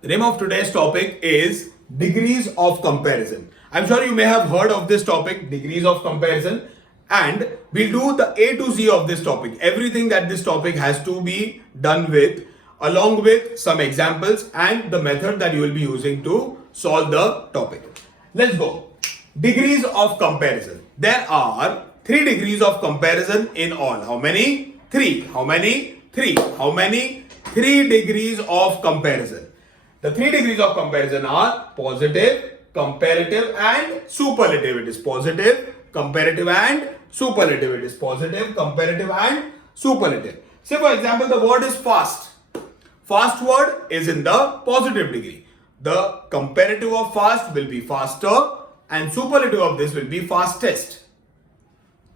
The name of today's topic is degrees of comparison. I'm sure you may have heard of this topic, degrees of comparison, and we'll do the A to Z of this topic. Everything that this topic has to be done with, along with some examples and the method that you will be using to solve the topic. Let's go. Degrees of comparison. There are 3 degrees of comparison in all. How many? 3. How many? 3. How many? 3 degrees of comparison. The 3 degrees of comparison are positive, comparative and superlative. It is positive, comparative and superlative. It is positive, comparative and superlative. Say for example, the word is fast. Fast word is in the positive degree. The comparative of fast will be faster and superlative of this will be fastest.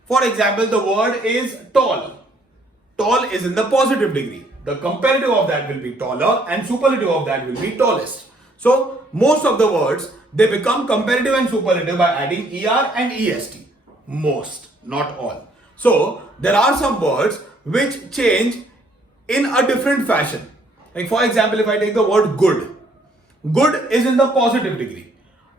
For example, the word is tall. Tall is in the positive degree. The comparative of that will be taller and superlative of that will be tallest. So most of the words, they become comparative and superlative by adding ER and EST. Most, not all. So there are some words which change in a different fashion. Like for example, if I take the word good. Good is in the positive degree.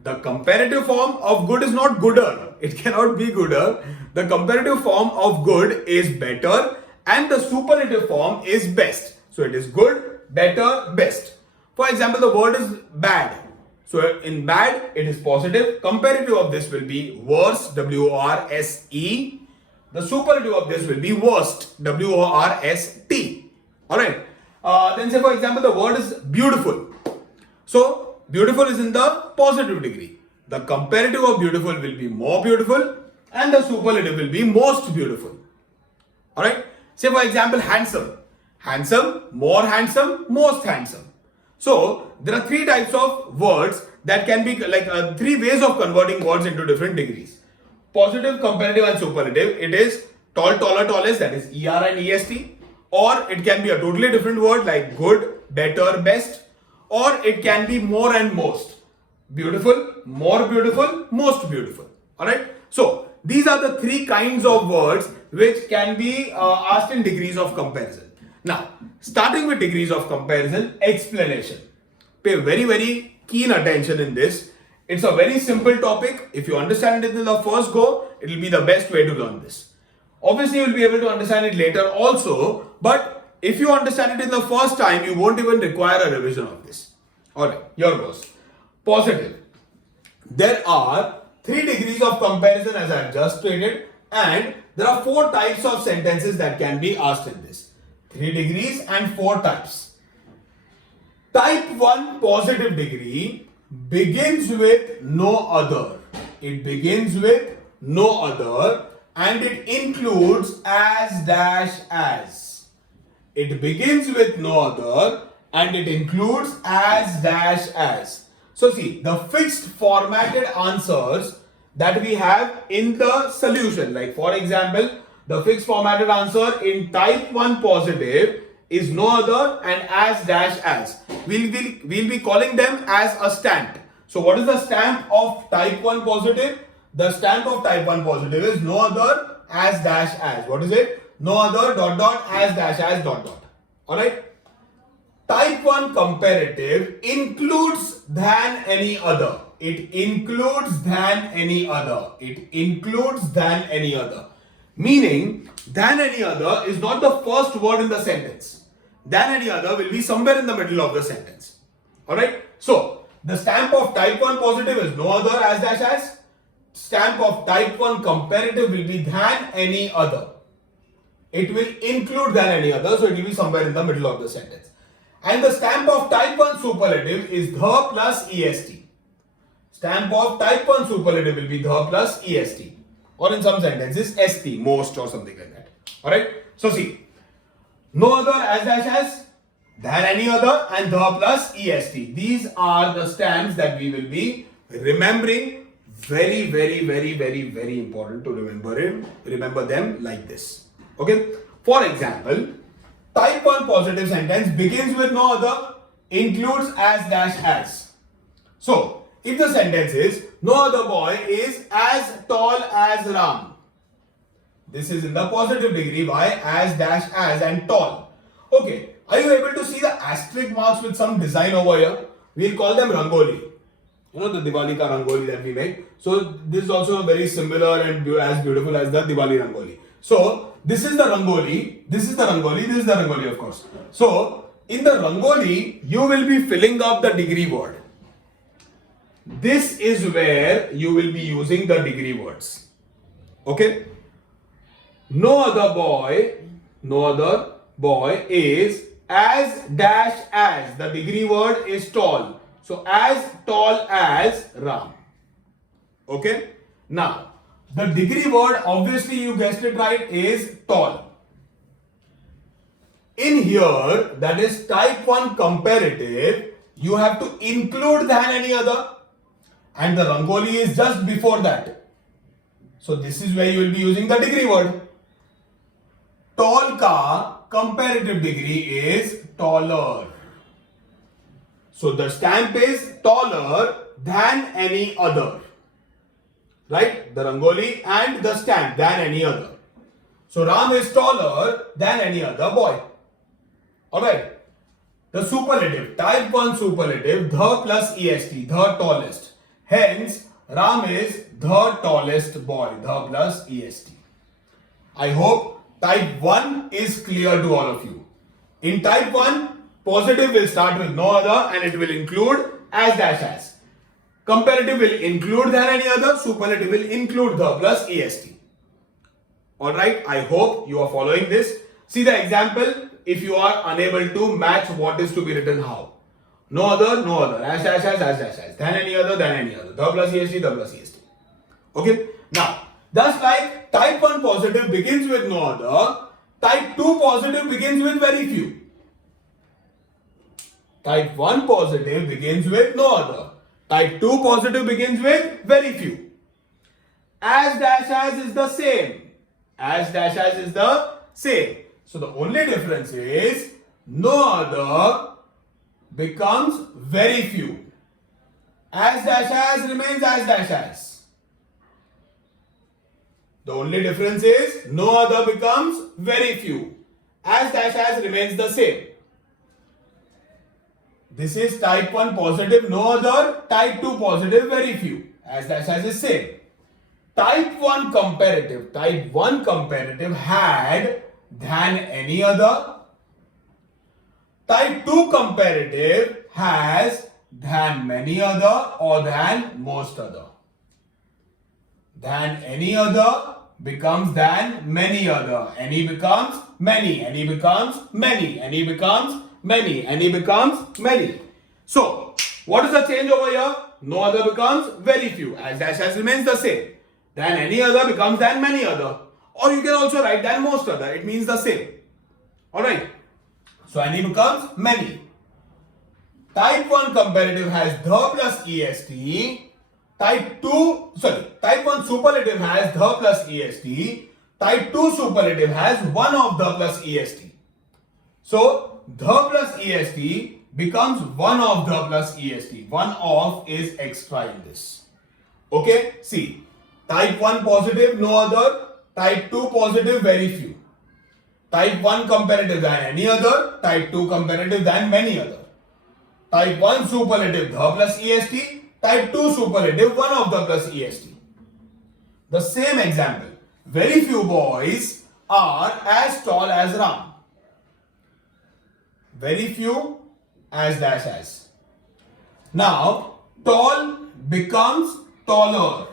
The comparative form of good is not gooder. It cannot be gooder. The comparative form of good is better and the superlative form is best. So it is good, better, best. For example, the word is bad. So in bad, it is positive. Comparative of this will be worse, W-O-R-S-E. The superlative of this will be worst, W-O-R-S-T. Alright. Then say for example, the word is beautiful. So beautiful is in the positive degree. The comparative of beautiful will be more beautiful and the superlative will be most beautiful. Alright. Say for example, handsome. Handsome, more handsome, most handsome. So there are 3 types of words that can be like 3 ways of converting words into different degrees. Positive, comparative and superlative. It is tall, taller, tallest, that is ER and EST. Or it can be a totally different word like good, better, best. Or it can be more and most. Beautiful, more beautiful, most beautiful. Alright. So these are the 3 kinds of words which can be asked in degrees of comparison. Now, starting with degrees of comparison, explanation. Pay very keen attention in this. It's a very simple topic. If you understand it in the first go, it will be the best way to learn this. Obviously, you will be able to understand it later also, but if you understand it in the first time, you won't even require a revision of this. Alright, here goes. Positive. There are 3 degrees of comparison as I have just stated, and there are 4 types of sentences that can be asked in this. 3 degrees and 4 types. Type 1 positive degree begins with no other. It begins with no other and it includes as dash as. It begins with no other and it includes as dash as. So see, the fixed formatted answers that we have in the solution, like for example, the fixed formatted answer in type 1 positive is no other and as dash as. We'll be calling them as a stamp. So what is the stamp of type 1 positive? The stamp of type 1 positive is no other as dash as. What is it? No other dot dot as dash as dot dot. Alright. Type 1 comparative includes than any other. It includes than any other. It includes than any other. Meaning, than any other is not the first word in the sentence. Than any other will be somewhere in the middle of the sentence. Alright. So, the stamp of type 1 positive is no other as dash as. Stamp of type 1 comparative will be than any other. It will include than any other. So, it will be somewhere in the middle of the sentence. And the stamp of type 1 superlative is the plus est. Stamp of type 1 superlative will be the plus est. Or in some sentences, st, most or something like that. Alright. So see, no other as dash as, than any other and the plus est. These are the stamps that we will be remembering. Very important to remember them like this. Okay. For example, type 1 positive sentence begins with no other, includes as dash as. So, if the sentence is, no other boy is as tall as Ram. This is in the positive degree by as dash as and tall. Okay, are you able to see the asterisk marks with some design over here? we'll call them rangoli. You know, the Diwali ka rangoli that we make. So this is also very similar and as beautiful as the Diwali rangoli. So this is the rangoli, this is the rangoli, this is the rangoli, of course. So in the rangoli, you will be filling up the degree word. This is where you will be using the degree words. Okay? No other boy is as dash as. The degree word is tall. So as tall as Ram. Okay? Now, the degree word, obviously you guessed it right, is tall. In here, that is type 1 comparative, you have to include than any other. And the rangoli is just before that. So this is where you will be using the degree word. Tall ka comparative degree is taller. So the stamp is taller than any other. Right? The rangoli and the stamp than any other. So Ram is taller than any other boy. Alright. The superlative, type 1 superlative, the plus est, the tallest. Hence, Ram is the tallest boy, the plus est. I hope type 1 is clear to all of you. In type 1, positive will start with no other and it will include as dash as. Comparative will include than any other, superlative will include the plus est. Alright, I hope you are following this. See the example if you are unable to match what is to be written how. No other, as dash as, than any other, the plus est, the plus est. Okay, now, just like type 1 positive begins with no other, type 2 positive begins with very few. Type 1 positive begins with no other. Type 2 positive begins with very few. As dash as is the same. As dash as is the same. So the only difference is no other becomes very few. As dash as remains as dash as. The only difference is no other becomes very few. As dash as remains the same. This is type 1 positive, no other. Type 2 positive, very few. As dash as is same. Type 1 comparative had than any other. Type 2 comparative has than many other or than most other. Than any other becomes than many other. Any becomes many. Any becomes many. Any becomes many. Any becomes many. So, what is the change over here? No other becomes very few. As dash as remains the same. Than any other becomes than many other. Or you can also write than most other. It means the same. Alright. So any becomes many. Type 1 comparative has the plus est. Type 1 superlative has the plus est. Type 2 superlative has one of the plus est. So the plus est becomes one of the plus est. One of is extra in this. Okay, see. Type 1 positive, no other. Type 2 positive, very few. Type 1 comparative than any other. Type 2 comparative than many other. Type 1 superlative, the plus est. Type 2 superlative, one of the plus est. The same example. Very few boys are as tall as Ram. Very few as dash as. Now, tall becomes taller.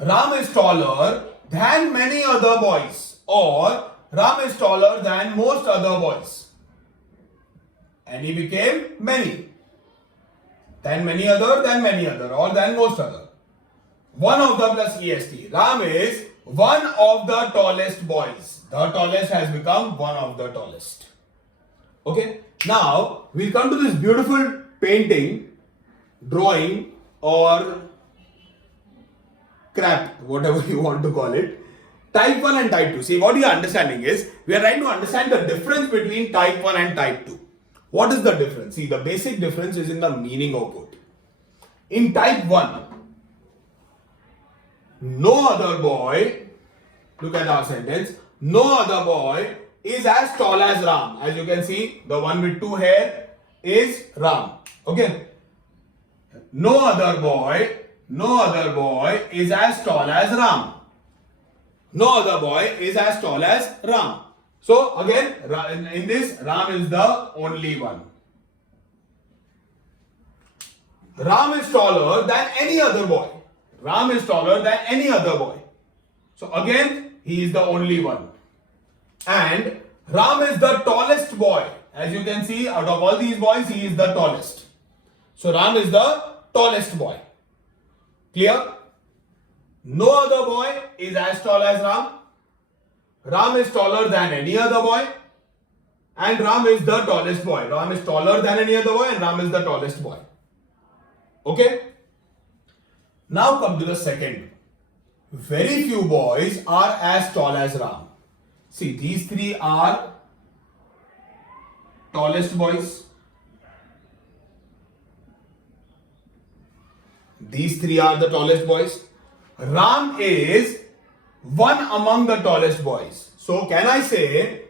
Ram is taller than many other boys, or Ram is taller than most other boys. And he became many. Than many other, or than most other. One of the plus est. Ram is one of the tallest boys. The tallest has become one of the tallest. Okay. Now, we'll come to this beautiful painting, drawing, or crap, whatever you want to call it. Type 1 and type 2. See, what you are understanding is, we are trying to understand the difference between type 1 and type 2. What is the difference? See, the basic difference is in the meaning of both. In type 1, no other boy, look at our sentence, no other boy is as tall as Ram. As you can see, the one with 2 hair is Ram. Okay. No other boy is as tall as Ram. No other boy is as tall as Ram. So again, in this, Ram is the only one. Ram is taller than any other boy. Ram is taller than any other boy. So again, he is the only one. And Ram is the tallest boy. As you can see, out of all these boys, he is the tallest. So Ram is the tallest boy. Clear? No other boy is as tall as Ram. Ram is taller than any other boy. And Ram is the tallest boy. Ram is taller than any other boy and Ram is the tallest boy. Okay? Now come to the second. Very few boys are as tall as Ram. See, these three are tallest boys. These three are the tallest boys. Ram is one among the tallest boys. So can I say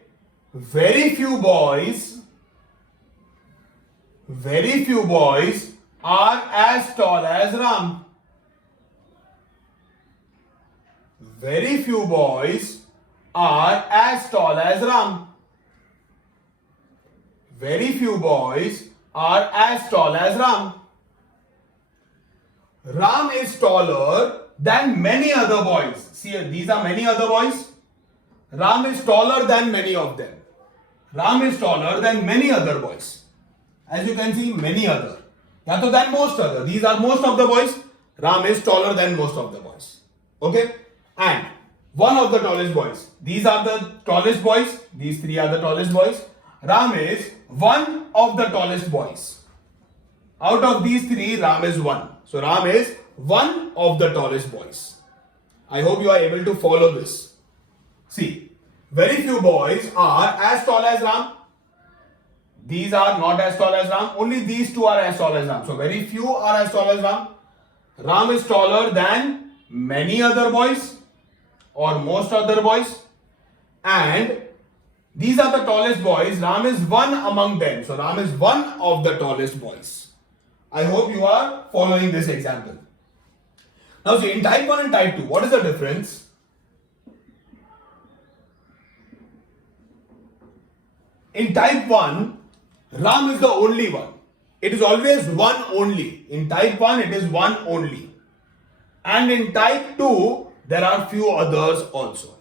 very few boys are as tall as Ram. Very few boys are as tall as Ram. Very few boys are as tall as Ram. Ram is taller than many other boys. See, these are many other boys. Ram is taller than many of them. Ram is taller than many other boys. As you can see, many other. Ya to than most other. These are most of the boys. Ram is taller than most of the boys. Okay? And one of the tallest boys. These are the tallest boys. These three are the tallest boys. Ram is one of the tallest boys. Out of these three, Ram is one. So Ram is one of the tallest boys. I hope you are able to follow this. See, very few boys are as tall as Ram. These are not as tall as Ram. Only these two are as tall as Ram. So very few are as tall as Ram. Ram is taller than many other boys or most other boys. And these are the tallest boys. Ram is one among them. So Ram is one of the tallest boys. I hope you are following this example. Now see, in type 1 and type 2, what is the difference? In type 1, Ram is the only one. It is always one only. In type 1, it is one only. And in type 2, there are few others also.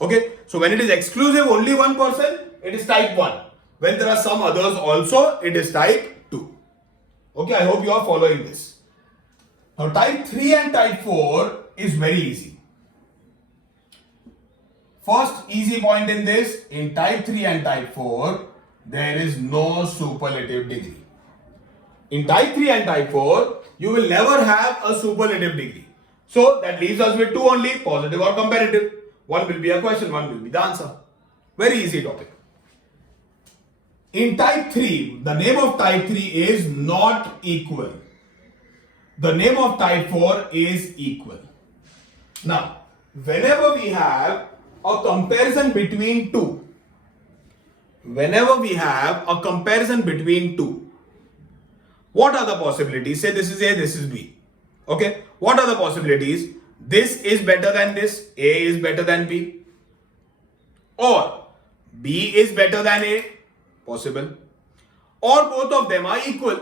Okay, so when it is exclusive, only one person, it is type 1. When there are some others also, it is type 2. Okay, I hope you are following this. Now type 3 and type 4 is very easy. First easy point in this, in type 3 and type 4, there is no superlative degree. In type 3 and type 4, you will never have a superlative degree. So that leaves us with two only, positive or comparative. One will be a question, one will be the answer. Very easy topic. In type 3, the name of type 3 is not equal. The name of type 4 is equal. Now, whenever we have a comparison between two, what are the possibilities? Say this is A, this is B. Okay, what are the possibilities? This is better than this, A is better than B. Or B is better than A, possible. Or both of them are equal.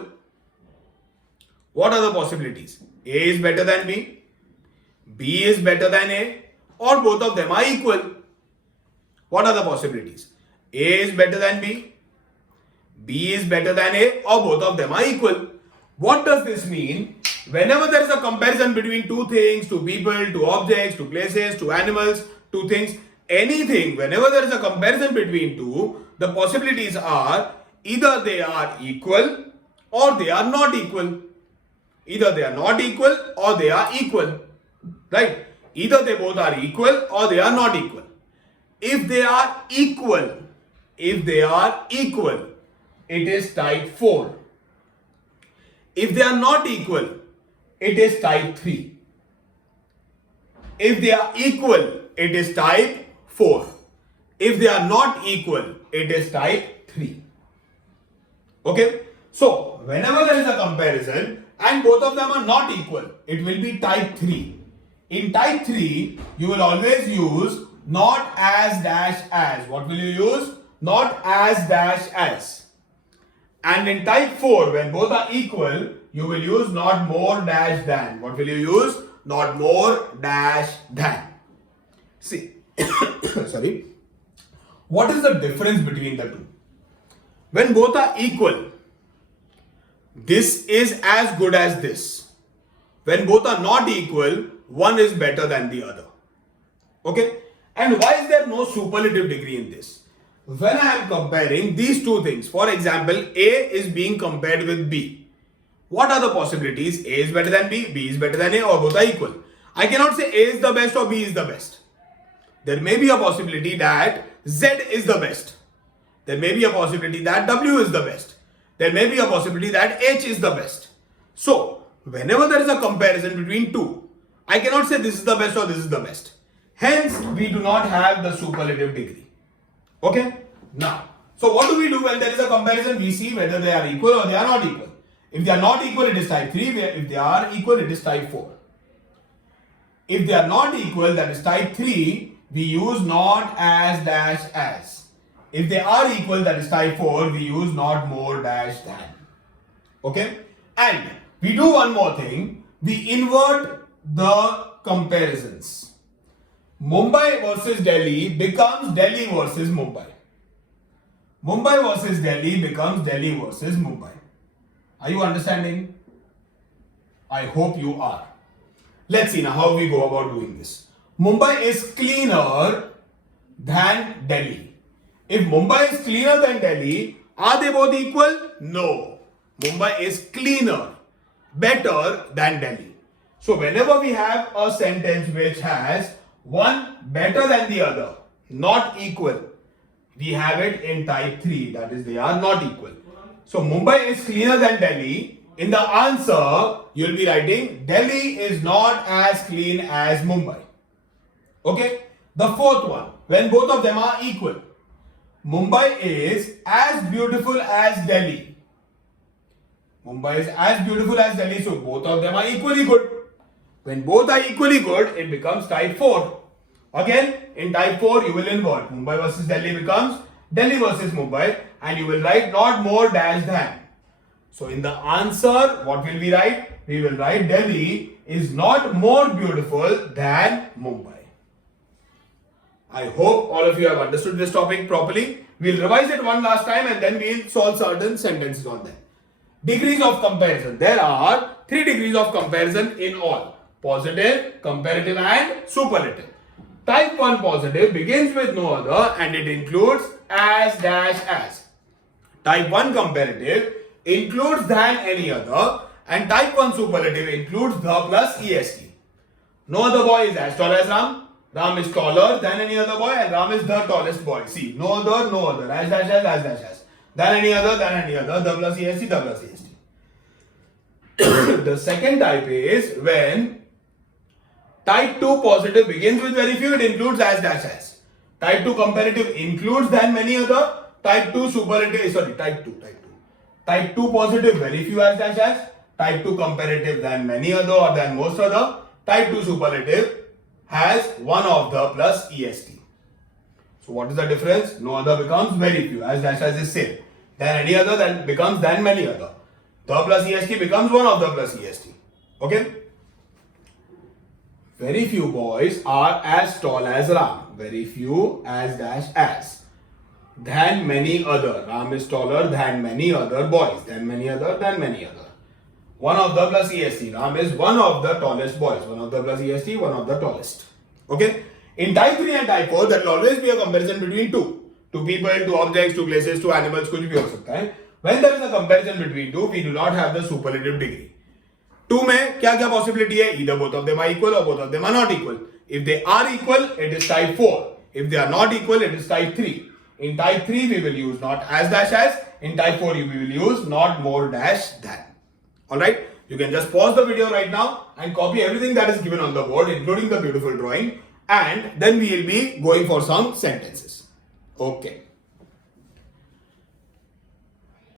What are the possibilities? A is better than B, B is better than A, or both of them are equal. What are the possibilities? A is better than B, B is better than A, or both of them are equal. What does this mean? Whenever there is a comparison between two things, two people, two objects, two places, two animals, two things, anything, whenever there is a comparison between two, the possibilities are either they are equal or they are not equal. Either they are not equal or they are equal. Right? Either they both are equal or they are not equal. If they are equal, it is type 4. If they are not equal, it is type 3. If they are equal, it is type 4. If they are not equal, it is type 3. Okay? So, whenever there is a comparison and both of them are not equal, it will be type 3. In type 3, you will always use not as dash as. What will you use? Not as dash as. And in type 4, when both are equal, you will use not more dash than. What will you use? Not more dash than. See, sorry. What is the difference between the two? When both are equal, this is as good as this. When both are not equal, one is better than the other. Okay? And why is there no superlative degree in this? When I am comparing these two things, for example, A is being compared with B. What are the possibilities? A is better than B, B is better than A, or both are equal. I cannot say A is the best or B is the best. There may be a possibility that Z is the best. There may be a possibility that W is the best. There may be a possibility that H is the best. So, whenever there is a comparison between two, I cannot say this is the best or this is the best. Hence, we do not have the superlative degree. Okay? Now, so what do we do when there is a comparison? We see whether they are equal or they are not equal. If they are not equal, it is type 3. If they are equal, it is type 4. If they are not equal, that is type 3, we use not as dash as. If they are equal, that is type 4, we use not more dash than. Okay? And we do one more thing. We invert the comparisons. Mumbai versus Delhi becomes Delhi versus Mumbai. Mumbai versus Delhi becomes Delhi versus Mumbai. Are you understanding? I hope you are. Let's see now how we go about doing this. Mumbai is cleaner than Delhi. If Mumbai is cleaner than Delhi, are they both equal? No. Mumbai is cleaner, better than Delhi. So whenever we have a sentence which has one better than the other, not equal, we have it in type 3, that is they are not equal. So Mumbai is cleaner than Delhi. In the answer, you will be writing Delhi is not as clean as Mumbai. Okay? The fourth one, when both of them are equal. Mumbai is as beautiful as Delhi. Mumbai is as beautiful as Delhi, so both of them are equally good. When both are equally good, it becomes type 4. Again, in type 4, you will invert. Mumbai versus Delhi becomes Delhi versus Mumbai, and you will write not more dash than. So in the answer, what will we write? We will write Delhi is not more beautiful than Mumbai. I hope all of you have understood this topic properly. We'll revise it one last time and then we'll solve certain sentences on them. Degrees of comparison. There are 3 degrees of comparison in all. Positive, comparative and superlative. Type 1 positive begins with no other and it includes as dash as. Type 1 comparative includes than any other and type 1 superlative includes the plus est. No other boy is as tall as Ram. Ram is taller than any other boy and Ram is the tallest boy. See, no other, as dash as. Than any other, the plus est, the plus est. The second type is when type 2 positive begins with very few, it includes as dash as. Type 2 comparative includes than many other. Type 2 superlative, type 2. Type 2 positive, very few as dash as. Type 2 comparative than many other or than most other. Type 2 superlative has one of the plus est. So what is the difference? No other becomes very few as dash as is same. Then any other then becomes than many other. The plus est becomes one of the plus est. Okay? Very few boys are as tall as Ram. Very few as dash as. Than many other. Ram is taller than many other boys. Than many other. One of the plus est. Ram is one of the tallest boys. One of the plus est. One of the tallest. Okay? In type 3 and type 4, there will always be a comparison between two. Two people, two objects, two places, two animals, कुछ भी हो सकता है. When there is a comparison between two, we do not have the superlative degree. 2 में क्या क्या possibility है? Either both of them are equal or both of them are not equal. If they are equal, it is type 4. If they are not equal, it is type 3. In type 3, we will use not as dash as. In type 4, we will use not more dash than. Alright? You can just pause the video right now and copy everything that is given on the board, including the beautiful drawing. And then we will be going for some sentences. Okay.